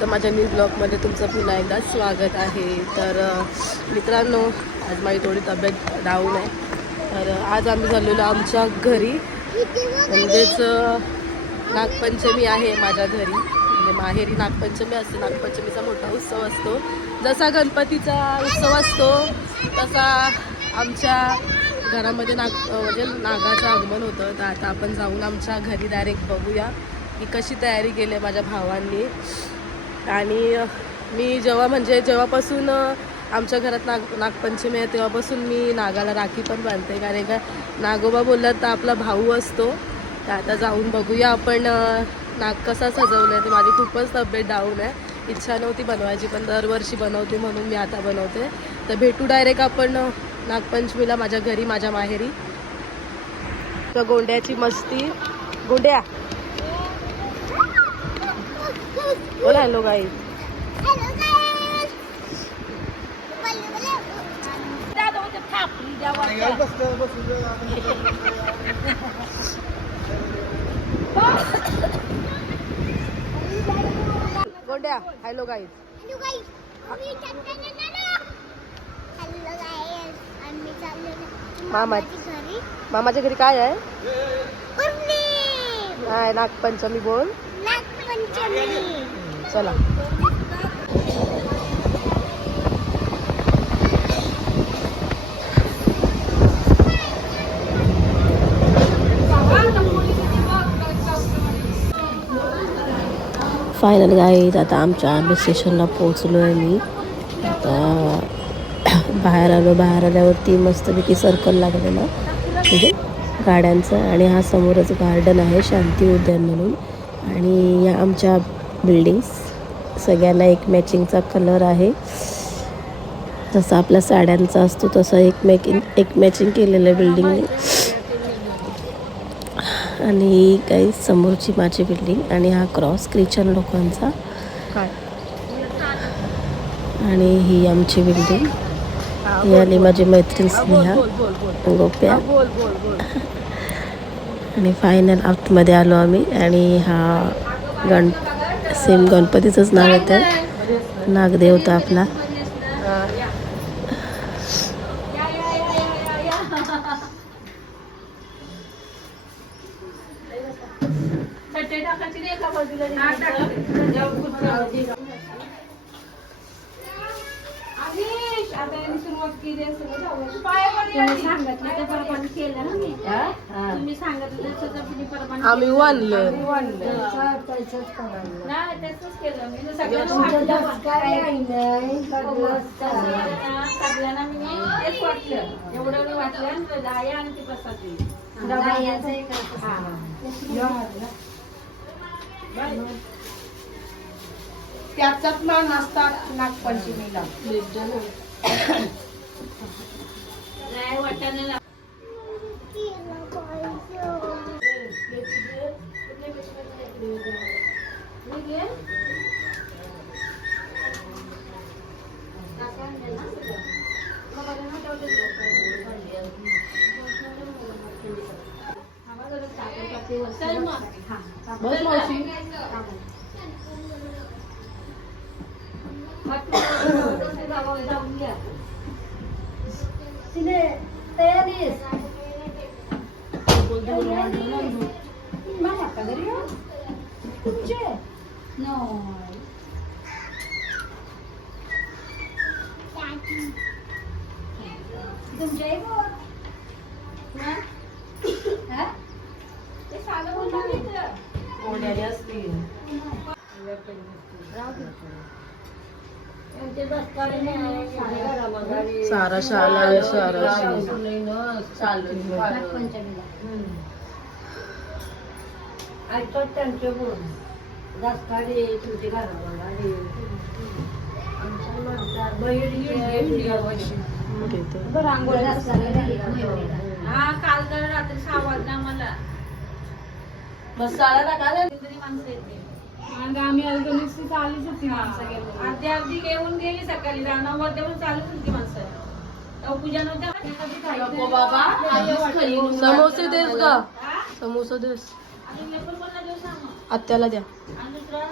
तर माझ्या न्यू ब्लॉगमध्ये तुमचं पुन्हा एकदा स्वागत आहे. तर मित्रांनो, आज माझी थोडी तब्येत डाऊन आहे. तर आज आम्ही चाललेलो आमच्या घरी, म्हणजेच नागपंचमी आहे माझ्या घरी. म्हणजे माहेरी नागपंचमी असते. नागपंचमीचा मोठा उत्सव असतो. जसा गणपतीचा उत्सव असतो तसा आमच्या घरामध्ये म्हणजे नागाचं आगमन होतं. तर आता आपण जाऊन आमच्या घरी डायरेक्ट बघूया की कशी तयारी केली आहे माझ्या भावांनी. आणि मी जेव्हापासून आमच्या घरात नागपंचमी आहे तेव्हापासून मी नागाला राखी पण बांधते, कारण का नागोबा बोलला तर आपला भाऊ असतो. तर आता जाऊन बघूया आपण नाग कसा सजवलं आहे. तर माझी खूपच तब्येत डाऊन आहे. इच्छा नव्हती बनवायची, पण दरवर्षी बनवते म्हणून मी आता बनवते. तर भेटू डायरेक्ट आपण नागपंचमीला माझ्या घरी, माझ्या माहेरी. तर गोंड्याची मस्ती. गोंड्या बोला hello guys. Gondya hello guys. मामाच्या घरी काय आहे? नाही, नागपंचमी बोल. चला. फायनल गाईज, आता आमच्या स्टेशनला पोहोचलो आहे मी. आता बाहेर आल्यावरती मस्तपैकी सर्कल लागलेला म्हणजे गाड्यांचं. आणि हा समोरच गार्डन आहे, शांती उद्यान म्हणून. आणि या आमच्या बिल्डिंग्स सगळ्यांना एक मॅचिंगचा कलर आहे. जसा आपल्या साड्यांचा असतो तसा एक मॅचिंग केलेलं आहे बिल्डिंगने. आणि काही समोरची माझी बिल्डिंग आणि हा क्रॉस ख्रिश्चन लोकांचा. आणि ही आमची बिल्डिंग. ही आली माझी मैत्रीण स्नेहा, गोप्या. आणि फायनल आतमध्ये आलो आम्ही. आणि हा सेम गणपतीचंच नाव येतं, नागदेवता आपला. आम्ही वानलं त्याचाच मान असतात नागपंचमीला. बस मावशी. सारा शाला त्यांचे बोल दसकाळी तुमची घरामध्ये काल तर रात्री 6 वाजता मला बस साला टाका माणसं येते. आम्ही अल्गोनिस्टी चालूच होती माणसं गेली, अर्धी घेऊन गेली सकाळी 9 वाजल्यापासून चालूच होती माणसं. पूजा नव्हत्या बाबा. समोसे देस का? समोसा देस. आणि लेपर पण देऊ सांग. आत्याला द्या. आणि दुसरं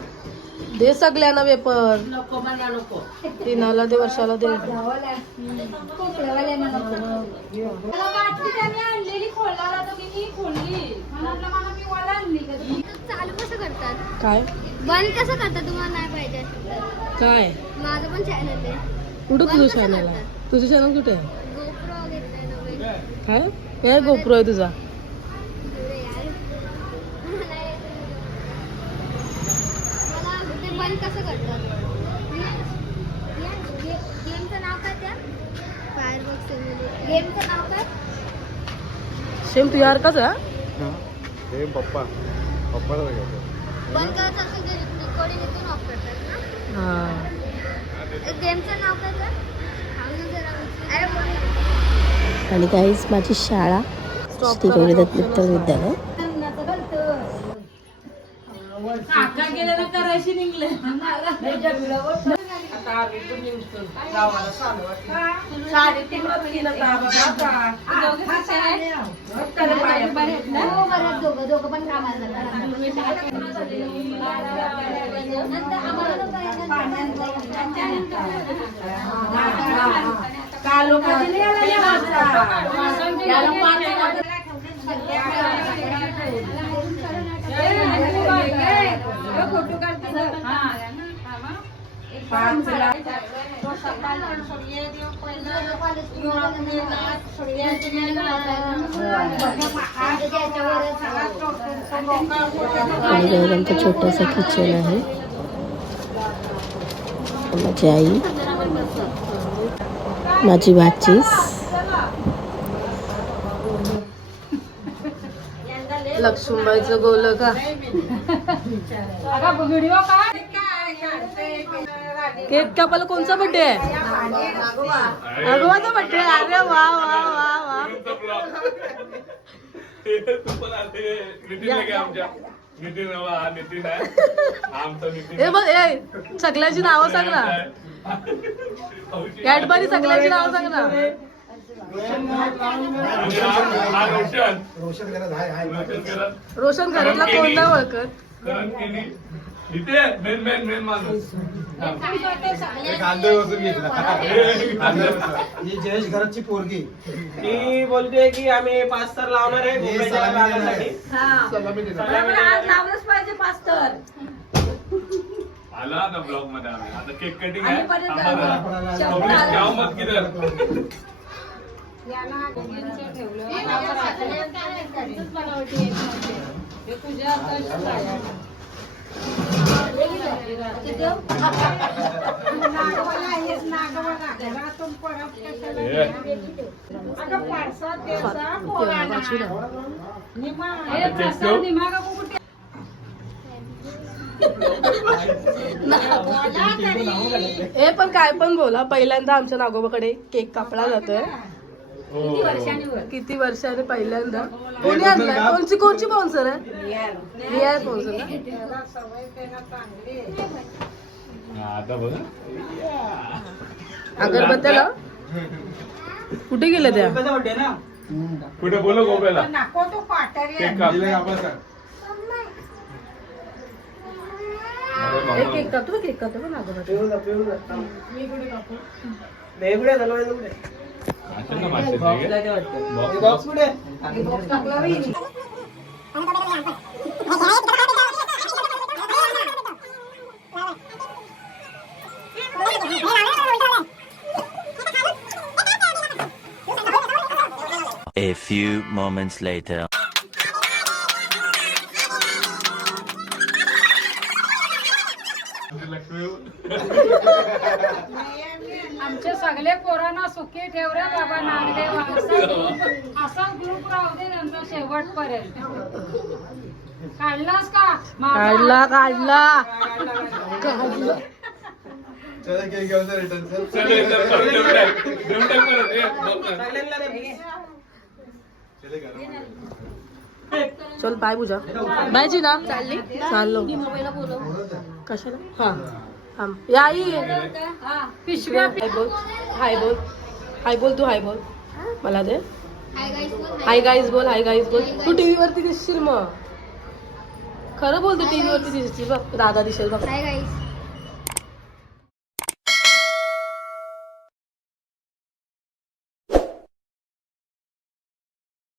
दे सगळ्यांना वेपर. नको मला नको. तिनाला दे, वर्षाला दे. मला बाटली त्याने आणलेली खोलला तर मी खोलली म्हणाला मला मी वाला आणली कधी. चालू कसं करतात? काय बंद कसं करतात? तुम्हाला नाही पाहिजे असेल तर. काय माझं पण चॅनल आहे. कुठं तुझं बंद कसं चॅनल आहे? करतात? तुझं चॅनल कुठे आहे? GoPro घेतलाय नवीन. काय काय गोप्रो आहे तुझा? एवढे यार. मला ते बंद कसं करतात? गेमचं नाव काय त्या? Fireworks simulator. गेमचं नाव काय? सेम तू यार काच बंद करायचं असेल ते रेकॉर्डिंग इथून ऑफ करतात ना? हा. गेमचं नाव काय तर? अरे बोल. आणि काहीच माझी शाळा श्री गौरी दत्त मित्तल विद्यालय. काका गेले ना करायची निघले आता आम्ही पण निघतो गावाला चालू वाटलं. 3:30 वाजतील आता बाबा. दोघं पण कामाला जातात. काल लोकांची नाही आला या वाजता. याला 5 वाजता. फोटो काढते आणि आमचं छोटंसं किचन आहे. माझी आई, माझी भाचीस, लक्ष्मीबाईचं गोल का व्हिडिओ काढ. केक कापायला कोणचा बर्थडे आहे? अगवाचा बर्थडे. अरे वा वा वा वा. ए बघ, ए सगळ्याची नावं सांग ना. कॅडबरी सगळ्याची नावं सांग ना. रोशन घरातला कोण नाही ओळखत. जयेश घराची पोरगी ती बोलते की आम्ही पास्तर लावणार आहे गोव्याच्या लावण्यासाठी. आज लावलंच पाहिजे पास्तर. आला ना ब्लॉग मध्ये आम्ही आता केक कटिंग आणि आहे. परत थांबा जाऊ. जरा. जाऊ मत किधर. ए पण काय पण बोला, पहिल्यांदा आमच्या नागोबाकडे केक कापला जातोय. किती वर्षाने पहिल्यांदा. कोणी आणलाय? कोणची स्पॉन्सर आहे? रिया स्पॉन्सर ना. आता बघा अगरबत्त्याला कुठे गेल्या त्या? कुठे बोलो गोव्याला नको तो पाटारी केक काप. केक कापतो, केक कापतो पण नागोबा. वेगळे झालं वेगळे. असेल ना मासे ते. बॉक्स पुढे A few moments later. आमचे सगळे पोरांना सुखी ठेव रे बाबा नागदेव. असा ग्रुप राहू दे त्यांचा शेवटपर्यंत. काढलास का? काढला काढला. चला केक घेऊन जा रिटर्न सर. चल इथं परत देऊन टाक. देऊन टाक परत. ए, बघ ना. चल बाय पूजा. बाय जी ना. चाललो कशाला. हा थांब. या आई. पिशव्या हाय बोल, हाय बोल, हाय बोल. तू हाय बोल मला दे. हाय गाईस बोल. हाय गाईज बोल, हाय गाईज बोल. तू टीव्ही वरती दिसशील मग. खरं बोलते टीव्हीवरती दिसते बघ, दादा दिसेल बघ. Hi guys